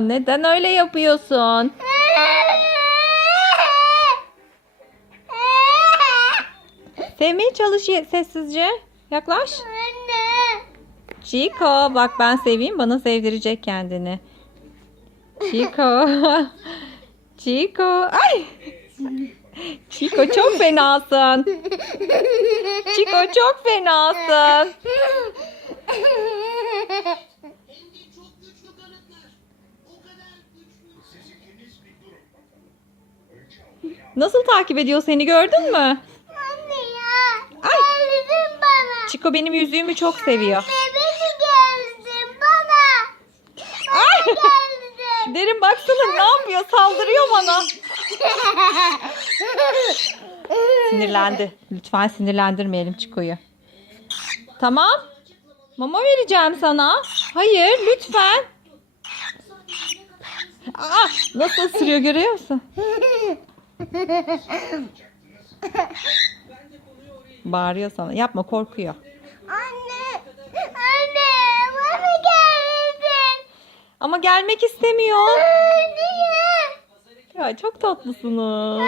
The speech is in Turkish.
Neden öyle yapıyorsun? Sevmeye çalış sessizce. Yaklaş. Anne. Chico bak ben seveyim bana sevdirecek kendini. Chico. Chico. Ay. Chico çok fenasın. Chico çok fenasın. Nasıl takip ediyor seni gördün mü? Anne ya. Ay. Geldin bana. Chico benim yüzüğümü çok seviyor. Bebeği geldin bana. Ay. Geldin. Derin baksana ne yapıyor saldırıyor bana. Sinirlendi. Lütfen sinirlendirmeyelim Chico'yu. Tamam. Mama vereceğim sana. Hayır lütfen. Aa, nasıl ısırıyor görüyor musun? Bağırıyor sana. Yapma korkuyor. Anne. Anne. Bana geldin. Ama gelmek istemiyor. Niye? Ya çok tatlısınız.